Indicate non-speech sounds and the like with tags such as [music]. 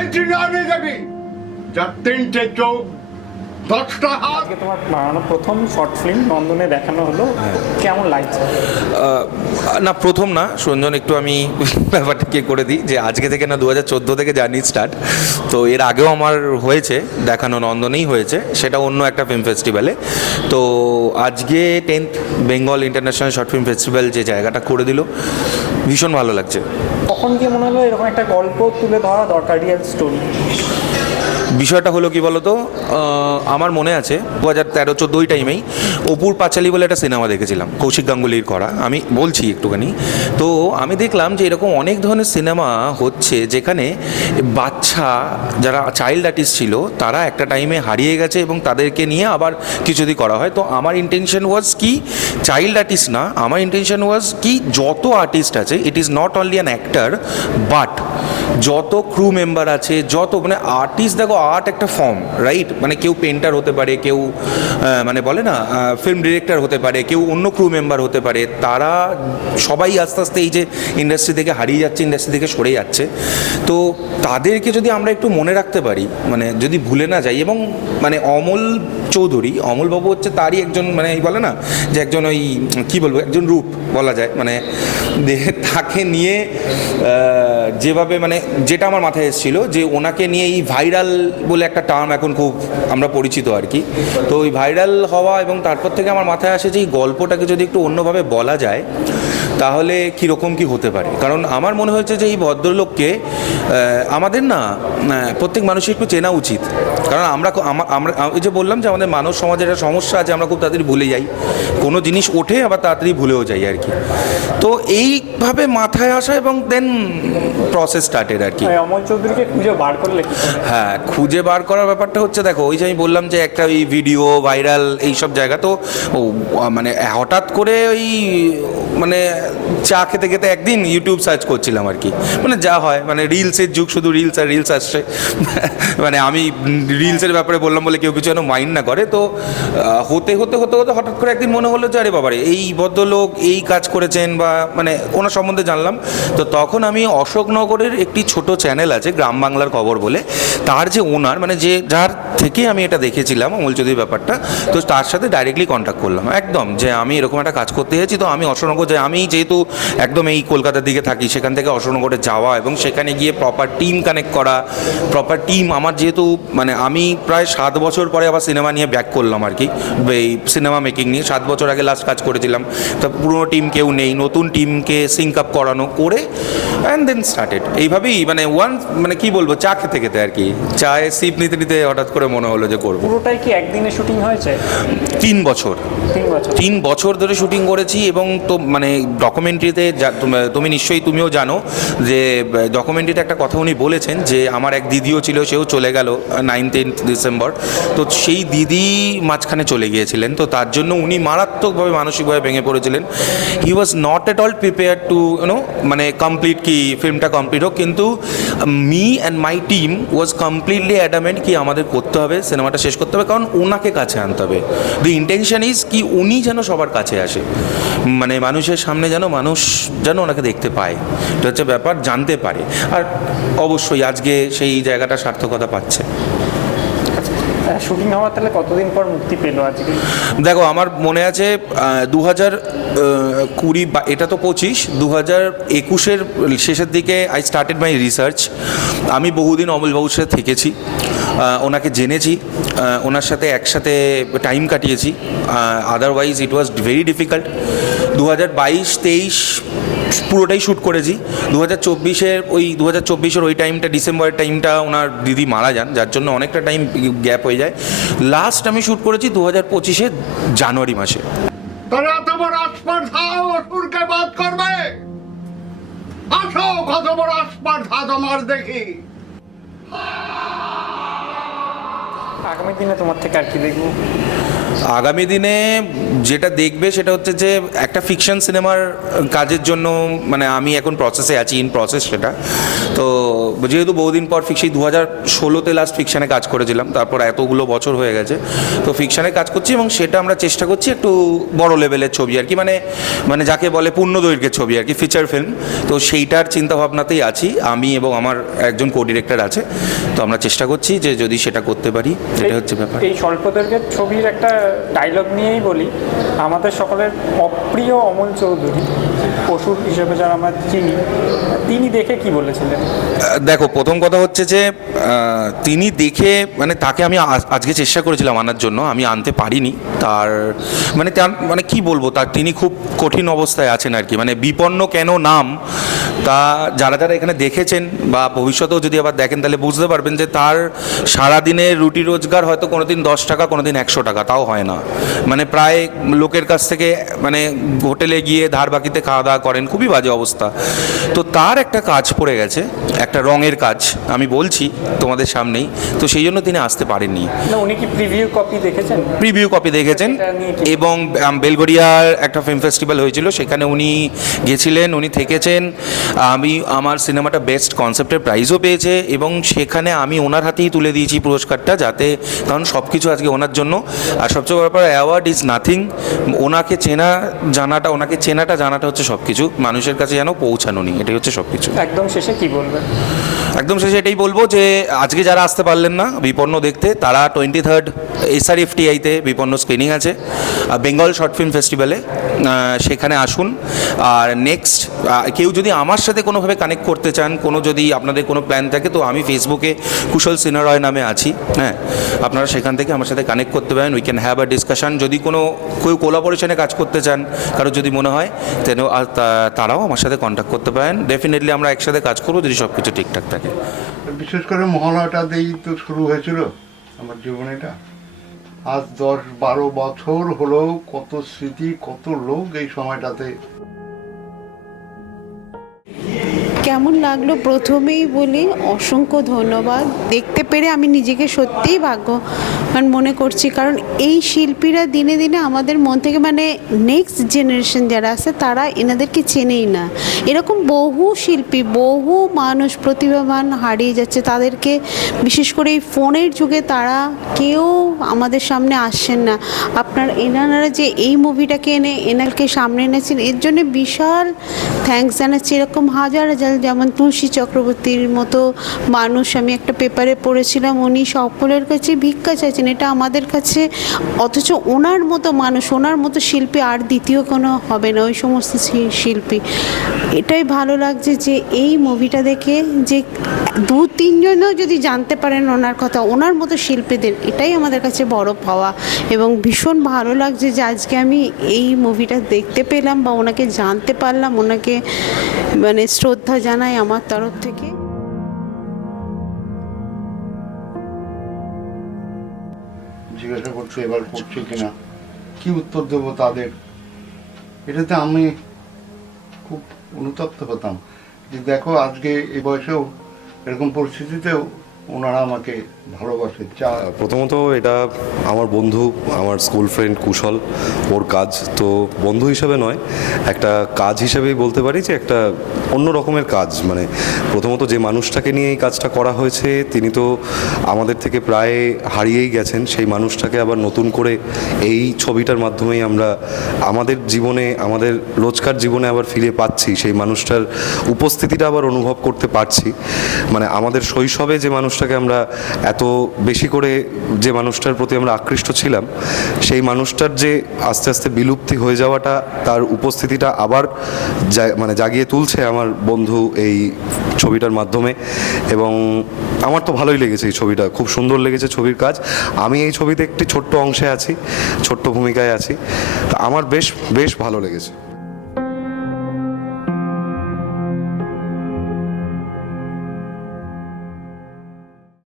সেই চিনারি जब যার তিনটে চোখ দশটা হাত। তোমার বানানো প্রথম শর্ট ফিল্ম নন্দনে দেখানো হলো। কেমন লাগছে? না প্রথম না। সঞ্জন একটু আমি [laughs] ব্যাপারটা কে করে দিই যে আজকে থেকে না দু হাজার চোদ্দ থেকে জার্নি স্টার্ট তো এর আগেও আমার হয়েছে দেখানো নন্দনেই হয়েছে। সেটা অন্য একটা ফিল্ম ফেস্টিভ্যালে তো আজকে tenth Bengal international short film festival যে জায়গাটা করে দিল ভীষণ ভালো লাগছে। কখন গিয়ে মনে হলো এরকম একটা গল্প তুলে ধরা দরকার রিয়েল স্টোরি বিষয়টা হলো কি বলতো? আমার মনে আছে দু হাজার তেরো চোদ্দ ওই টাইমেই অপুর পাঁচালি বলে একটা সিনেমা দেখেছিলাম, কৌশিক গাঙ্গুলির করা। আমি বলছি একটুখানি। তো আমি দেখলাম যে এরকম অনেক ধরনের সিনেমা হচ্ছে যেখানে বাচ্চা যারা চাইল্ড আর্টিস্ট ছিল, তারা একটা টাইমে হারিয়ে গেছে এবং তাদেরকে নিয়ে আবার কিছু যদি করা হয়। তো আমার ইন্টেনশন ওয়াজ কি? চাইল্ড আর্টিস্ট না, আমার ইন্টেনশন ওয়াজ কি? যত আর্টিস্ট আছে it is not only an actor but যত ক্রু মেম্বার আছে, যত মানে আর্টিস্ট দেখো আর্ট একটা ফর্ম রাইট মানে কেউ পেন্টার হতে পারে, কেউ মানে বলে না ফিল্ম ডিরেক্টর হতে পারে, কেউ অন্য ক্রু মেম্বার হতে পারে, তারা সবাই আস্তে আস্তে এই যে ইন্ডাস্ট্রি থেকে হারিয়ে যাচ্ছে ইন্ডাস্ট্রি থেকে সরে যাচ্ছে। তো তাদেরকে যদি আমরা একটু মনে রাখতে পারি মানে যদি ভুলে না যাই, এবং মানে অমল চৌধুরী অমলবাবু হচ্ছে তারই একজন মানে এই বলে না, যে একজন ওই, কি বলব, একজন রূপ বলা যায় মানে তাকে নিয়ে যেভাবে মানে যেটা আমার মাথায় এসেছিল, যে ওনাকে নিয়ে এই ভাইরাল বলে একটা টার্ম এখন খুব আমরা পরিচিত আর কি। তো ওই ভাইরাল হওয়া এবং তারপর থেকে আমার মাথায় আসে যে এই গল্পটাকে যদি একটু অন্যভাবে বলা যায় তাহলে কীরকম কি হতে পারে? কারণ আমার মনে হয়েছে যে এই ভদ্রলোককে আমাদের না প্রত্যেক মানুষের একটু চেনা উচিত। কারণ আমরা আমরা এই যে বললাম যে আমাদের মানব সমাজের একটা সমস্যা আছে আমরা খুব তাড়াতাড়ি ভুলে যাই। কোনো জিনিস ওঠে আবার তাড়াতাড়ি ভুলেও যাই আর কি। তো এইভাবে মাথায় আসা এবং দেন প্রসেস স্টার্টেড আর কি। অমল চৌধুরীকে খুঁজে বার করলে হ্যাঁ খুঁজে বার করার ব্যাপারটা হচ্ছে দেখো ওই যে আমি বললাম যে একটা ওই ভিডিও ভাইরাল এইসব জায়গা তো মানে হঠাৎ করে ওই মানে চা খেতে খেতে একদিন ইউটিউব সার্চ করছিলাম আর কি। মানে যা হয় মানে রিলসের যুগ শুধু রিলস আর রিলস আসছে। মানে আমি রিলসের ব্যাপারে বললাম বলে কেউ কিছু যেন মাইন্ড না করে। তো হতে হতে হতে হতে হঠাৎ করে একদিন মনে হলো যে, আরে বাবারে, এই ভদ্রলোক এই কাজ করেছেন বা মানে ওনার সম্বন্ধে জানলাম। তো তখন আমি অশোকনগরের একটি ছোট চ্যানেল আছে, গ্রাম বাংলার খবর বলে। তার যে ওনার মানে যে যার থেকে আমি এটা দেখেছিলাম, অমল চৌধুরী ব্যাপারটা, তো তার সাথে ডাইরেক্টলি কন্ট্যাক্ট করলাম। একদম, যে আমি এরকম একটা কাজ করতে যাচ্ছি তো আমি অশোকনগর যে, আমি যেহেতু একদম এই কলকাতার দিকে থাকি, সেখান থেকে অশোকনগরে যাওয়া এবং সেখানে গিয়ে প্রপার টিম কানেক্ট করা প্রপার টিম আমার যেহেতু মানে আমি প্রায় সাত বছর পরে আবার সিনেমা নিয়ে ব্যাক করলাম আর কি। এই সিনেমা মেকিং নিয়ে সাত বছর আগে লাস্ট কাজ করেছিলাম। তো পুরনো টিম কেউ নেই, নতুন টিমকে সিঙ্ক আপ করানো করে অ্যান্ড দেন স্টার্টেড এইভাবেই মানে ওয়ান মানে কি বলব চা খেতে খেতে আর কি। চায়ে সিপ নিতে নিতে হঠাৎ করে মনে হলো যে করব। পুরোটাই কি একদিনে শুটিং হয়েছে? তিন বছর। তিন বছর। ধরে শুটিং করেছি এবং তো মানে ডকুমেন্টারিতে তুমি নিশ্চয়ই তুমিও জানো যে ডকুমেন্টারিতে একটা কথা উনি বলেছেন যে আমার এক দিদিও ছিল সেও চলে গেল নাইনটিন্থ ডিসেম্বর তো সেই দিদি মাঝখানে চলে গিয়েছিলেন। তো তার জন্য উনি মারাত্মকভাবে মানসিকভাবে ভেঙে পড়েছিলেন। He was not at all prepare to you know মানে কমপ্লিট কি ফিল্মটা কমপ্লিট হোক, কিন্তু me and my team was completely adamant কি আমাদের করতে হবে, সিনেমাটা শেষ করতে হবে, কারণ ওনাকে কাছে আনতে হবে। দি ইন্টেনশন ইজ কি উনি যেন সবার কাছে আসে। মানে মানুষের সামনে যেন মানুষ যেন ওনাকে দেখতে পায়। এটা হচ্ছে ব্যাপার, জানতে পারে। আর অবশ্যই আজকে সেই জায়গাটা সার্থকতা পাচ্ছে। শুটিং হওয়ার তাহলে কতদিন পর মুক্তি পেল আজকে? দেখো, আমার মনে আছে দু হাজার কুড়ি বা, এটা তো পঁচিশ দু হাজার একুশের শেষের দিকে আই স্টার্টেড মাই রিসার্চ আমি বহুদিন অমলবাবুর সাথে থেকেছি ওনাকে জেনেছি ওনার সাথে একসাথে টাইম কাটিয়েছি otherwise it was very difficult দু হাজার বাইশ, তেইশ পুরোটাই শ্যুট করেছি। দু হাজার চব্বিশের ওই দু হাজার চব্বিশের ওই টাইমটা ডিসেম্বরের টাইমটা ওনার দিদি মারা যান যার জন্য অনেকটা টাইম গ্যাপ হয়ে যায়। লাস্ট আমি শ্যুট করেছি দু হাজার পঁচিশে জানুয়ারি মাসে। তারা এত বড় আস্পর্ধা অসুরকে বাদ করবে। আসো কত বড় আস্পর্ধা তোমার দেখি। আগামী দিনে তোমার থেকে আর কি দেখব? আগামী দিনে যেটা দেখবে সেটা হচ্ছে যে একটা ফিকশন সিনেমার কাজের জন্য মানে আমি এখন প্রসেসে আছি ইন প্রসেস সেটা। তো যেহেতু বহুদিন পর ফিকশন দু হাজার ষোলোতে লাস্ট ফিকশানে কাজ করেছিলাম তারপর এতগুলো বছর হয়ে গেছে। তো ফিকশানে কাজ করছি এবং সেটা আমরা চেষ্টা করছি একটু বড় লেভেলের ছবি আর কি মানে মানে যাকে বলে পূর্ণ দৈর্ঘ্যের ছবি আর কি ফিচার ফিল্ম তো সেইটার চিন্তাভাবনাতেই আছি আমি এবং আমার একজন কো ডিরেক্টর আছে। তো আমরা চেষ্টা করছি যে যদি সেটা করতে পারি এটা হচ্ছে ব্যাপার। এই স্বল্প দৈর্ঘ্যের ছবির একটা ডায়লগ নিয়েই বলি আমাদের সকলের অপ্রিয় অমল চৌধুরী পশুর হিসেবে যারা আমরা চিনি, তিনি দেখে কি বলেছিলেন? দেখো, প্রথম কথা হচ্ছে যে তিনি দেখে মানে তাকে আমি আজকে চেষ্টা করেছিলাম আনার জন্য, আমি আনতে পারিনি। তার মানে তার মানে কি বলব, তার তিনি খুব কঠিন অবস্থায় আছেন আর কি। মানে বিপন্ন কেন নাম, তা যারা যারা এখানে দেখেছেন বা ভবিষ্যতেও যদি আবার দেখেন, তাহলে বুঝতে পারবেন যে তার সারাদিনের রুটি রোজগার হয়তো কোনোদিন দশ টাকা, কোনোদিন একশো টাকা, তাও হয় না। মানে প্রায় লোকের কাছ থেকে মানে হোটেলে গিয়ে ধার বাকিতে খাওয়া দাওয়া করেন খুবই বাজে অবস্থা। তো তার একটা কাজ পড়ে গেছে একটা রঙের কাজ আমি বলছি তোমাদের সামনেই তো সেই জন্য তিনি আসতে পারেননি। উনি কি প্রিভিউ কপি দেখেছেন? প্রিভিউ কপি দেখেছেন এবং বেলগড়িয়ার একটা ফিল্ম ফেস্টিভ্যাল হয়েছিল সেখানে উনি গেছিলেন উনি থেকেছেন। আমি আমার সিনেমাটা বেস্ট কনসেপ্টের প্রাইজও পেয়েছে এবং সেখানে আমি ওনার হাতেই তুলে দিয়েছি পুরস্কারটা যাতে কারণ সব কিছু আজকে ওনার জন্য। আর সবচেয়ে ব্যাপার অ্যাওয়ার্ড ইজ নাথিং ওনাকে চেনা জানাটা ওনাকে চেনাটা জানাটা হচ্ছে সব কিছু মানুষের কাছে যেন পৌঁছানো নি এটাই হচ্ছে সব কিছু একদম শেষে কি বলবেন? একদম শেষে এটাই বলব যে আজকে যারা আসতে পারলেন না বিপন্ন দেখতে তারা টোয়েন্টি থার্ড এসআরএফটিআইতে বিপন্ন স্ক্রিনিং আছে বেঙ্গল শর্ট ফিল্ম ফেস্টিভ্যালে সেখানে আসুন। আর নেক্সট কেউ যদি আমার সাথে কোনোভাবে কানেক্ট করতে চান কোনো যদি আপনাদের কোনো প্ল্যান থাকে তো আমি ফেসবুকে কুশল সিনারয় নামে আছি হ্যাঁ। আপনারা সেখান থেকে আমার সাথে কানেক্ট করতে পারেন we can have a discussion যদি কোনো কেউ কোলাবোরেশনে কাজ করতে চান কারও যদি মনে হয় তেন তারাও আমার সাথে কন্ট্যাক্ট করতে পারেন। ডেফিনেটলি আমরা একসাথে কাজ করব যদি সব কিছু ঠিকঠাক থাকে। বিশেষ করে মহালয়টা দিয়েই তো শুরু হয়েছিল আমার জীবনেটা। আজ দশ বারো বছর হলেও কত স্মৃতি, কত লোক এই সময়টাতে কেমন লাগল? প্রথমেই বলি অসংখ্য ধন্যবাদ। দেখতে পেরে আমি নিজেকে সত্যিই ভাগ্যবান মনে করছি, কারণ এই শিল্পীরা দিনে দিনে আমাদের মন থেকে মানে নেক্সট জেনারেশন যারা আছে, তারা এনাদেরকে চেনেই না। এরকম বহু শিল্পী, বহু মানুষ প্রতিভাবান হারিয়ে যাচ্ছে। তাদেরকে বিশেষ করে এই ফোনের যুগে তারা কেউ আমাদের সামনে আসছেন না। আপনার এনারা যে এই মুভিটাকে এনে, এনাকে সামনে এনেছেন, এর জন্য বিশাল থ্যাঙ্কস জানাচ্ছি। এরকম হাজার হাজার যেমন তুলসী চক্রবর্তীর মতো মানুষ আমি একটা পেপারে পড়েছিলাম, উনি সকলের কাছে ভিক্ষা চাইছেন, এটা আমাদের কাছে অথচ ওনার মতো মানুষ, ওনার মতো শিল্পী আর দ্বিতীয় কোনো হবে না, ওই সমস্ত শিল্পী। এটাই ভালো লাগছে যে এই মুভিটা দেখে যে দু তিনজনও যদি জানতে পারেন ওনার কথা, ওনার মতো শিল্পীদের, এটাই আমাদের কাছে বড় পাওয়া এবং ভীষণ ভালো লাগছে যে আজকে আমি এই মুভিটা দেখতে পেলাম বা ওনাকে জানতে পারলাম, ওনাকে মানে শ্রদ্ধা জানাই আমার তরফ থেকে। জিজ্ঞাসা করছি এবার করছি কিনা? কি উত্তর দেব তাদের? এটাতে আমি খুব অনুতপ্ত হতাম। যে দেখো, আজকে এই বয়সেও এরকম পরিস্থিতিতেও ওনারা আমাকে প্রথমত এটা আমার বন্ধু, আমার স্কুল ফ্রেন্ড কুশল, ওর কাজ তো বন্ধু হিসাবে নয়, একটা কাজ হিসাবেই বলতে পারি যে একটা অন্য রকমের কাজ। মানে প্রথমত যে মানুষটাকে নিয়ে এই কাজটা করা হয়েছে, তিনি তো আমাদের থেকে প্রায় হারিয়েই গেছেন, সেই মানুষটাকে আবার নতুন করে এই ছবিটার মাধ্যমেই আমরা আমাদের জীবনে, আমাদের রোজকার জীবনে আবার ফিরে পাচ্ছি, সেই মানুষটার উপস্থিতিটা আবার অনুভব করতে পারছি। মানে আমাদের শৈশবে যে মানুষটাকে আমরা এত বেশি করে যে মানুষটার প্রতি আমরা আকৃষ্ট ছিলাম, সেই মানুষটার যে আস্তে আস্তে বিলুপ্তি হয়ে যাওয়াটা, তার উপস্থিতিটা আবার মানে জাগিয়ে তুলছে আমার বন্ধু এই ছবিটার মাধ্যমে। এবং আমার তো ভালোই লেগেছে এই ছবিটা, খুব সুন্দর লেগেছে ছবির কাজ। আমি এই ছবিতে একটি ছোট্ট অংশে আছি, ছোট্ট ভূমিকায় আছি। তা আমার বেশ বেশ ভালো লেগেছে।